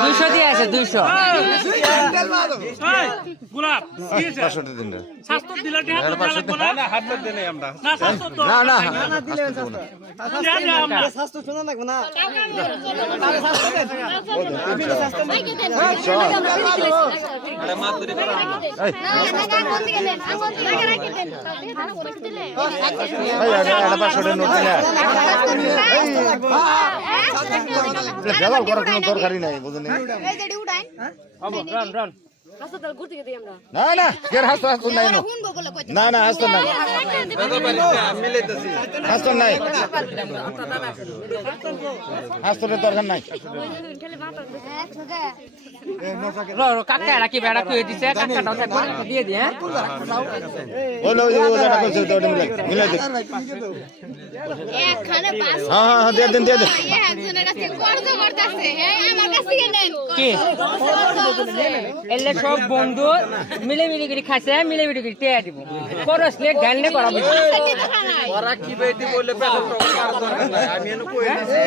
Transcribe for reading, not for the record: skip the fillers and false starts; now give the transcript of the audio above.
দুইশো দিয়ে আছে 200 গোলাপ দরকারই নাই বুঝলেন না না কের হাসতো হাসতো নাই না না হাসতো নাই হাসতো নাই হাসতো দরকার নাই কাকা রাখি বেড়া কুয়ে দিছে কাকাটাও থাকবে দিয়ে দি হ্যাঁ বলো ওটা কইছো তো মিলাই দে একখানে পাঁচ হ্যাঁ হ্যাঁ দিয়ে দেন একজনের কাছে কর্জ করতেছে হ্যাঁ আমার কাছে নেন কি এলে সব বন্ধু মিলে মিলে করে খাইছে মিলে মিলে করে টেয়া দিব করসলে গান্ডে করাবো ওরা কি বেটি বলে পেটে প্রকার দরকার নাই আমি এনে কই দিছি